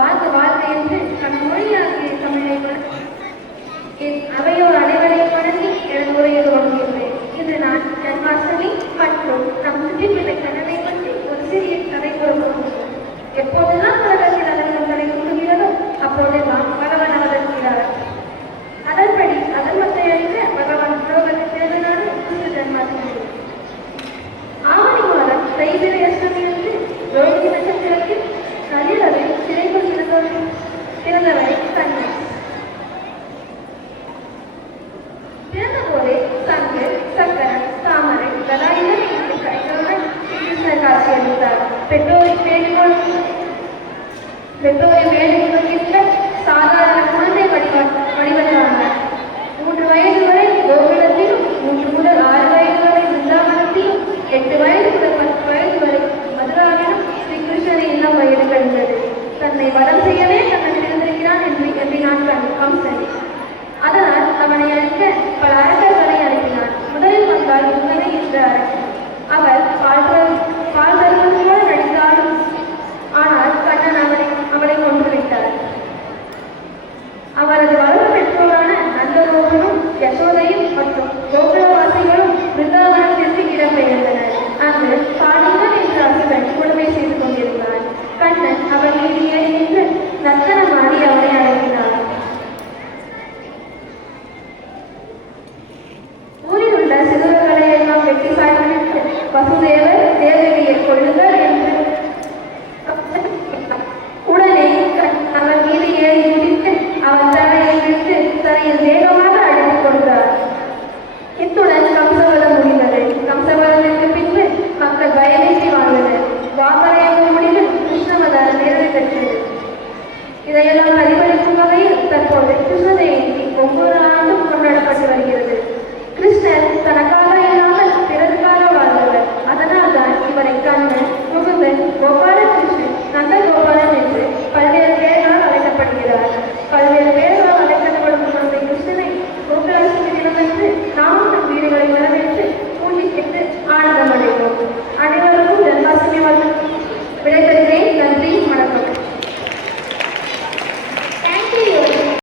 வாழ்க வாழ்க என்று தன் மொழியாகிய தமிழை என் அவையோர் அனைவரையும் வணங்கி எனது உரையை தொடங்குகின்றேன். இன்று நான் ஜன்மாஷ்டமி மற்றும் நம் சுற்றிப்பிள்ளை கண்ணனை பற்றி ஒரு சிறிய கதை கூறப்போகிறேன். எப்போதெல்லாம் உலகத்தில் அவர்கள் தலை கூறுகிறதோ அப்போதெல்லாம் பகவான் அவதரிக்கிறார். அதன்படி அதர்மத்தை அழிக்க பகவான் உலகத்தை தேர்ந்தனான கிருஷ்ண ஜன்மாஷ்டமி. ஆவணி மாதம் தைபிரை அஷ்டமியிலிருந்து ரோஹிணி நட்சத்திரத்தில் கலிரவை சிறைக்குள் பிறந்தவரை கண்ணன். பிறந்தபோதே சங்கு சக்கரன் தாமரை கதாயுதன் என்ற கைகளுடன் கிருஷ்ணர் காட்சியளித்தார். பெற்றோரை வேலைக்கு சாதாரண குழந்தை வடிவத்தானார். 3 வயது வரை கோகுலத்திலும் 3 முதல் 6 வயது வரை பிருந்தாவனத்திலும் 8 வயது முதல் 10 வயது வரை மதுராவிலும் ஸ்ரீ கிருஷ்ணரை இளம் வயது கழிந்தது. தன்னை வதம் செய்யவே கண்ணன் இருந்திருக்கிறான் என்று எண்ணினான் கம்சன். அதனால் அவனை அழைக்க பல அரக்கர்களை அனுப்பினான். முதலில் வந்தால் உண்மையை என்ற அரசன். அவர் பால் தருவது போல நடித்தாலும் ஆனால் கண்ணன் அவளை கொன்றுவிட்டார். அவரது வளர்ந்த பெற்றோரான நந்தகோபனும் யசோதையும் மற்றும் கோகுலவாசிகளும் பிருந்தாவனத்திற்கு இடம்பெயர்ந்தனர். அங்கு காளிங்கன் என்ற அசுரன் கொடுமை செய்து கொண்டிருந்தார். கண்ணன் அவள் மீது ஏறி நின்று நர்த்தனமாடி அவனை அடங்கினார். ஊரில் உள்ள சிறுவர்களை எல்லாம் வெட்டி சாய்த்து வசுதேவர் தேவகியை கொள்ளுங்கள் என்று உடனே அவன் மீது ஏறி முடித்து அவன் தலையை விட்டு தரையில் வேகமாக அடித்துக் கொண்டார். இத்துடன் கம்சவதம் முடிந்தது. கம்சவதத்திற்கு பின்பு மக்கள் பயமின்றி வாழ்ந்தனர். வாபரையக முடிவில் கிருஷ்ணவதாரம் நிறைவு பெற்றது. இதையெல்லாம் பிரதிபலிக்கும் வகையில் தற்போது கிருஷ்ணஜெயந்தி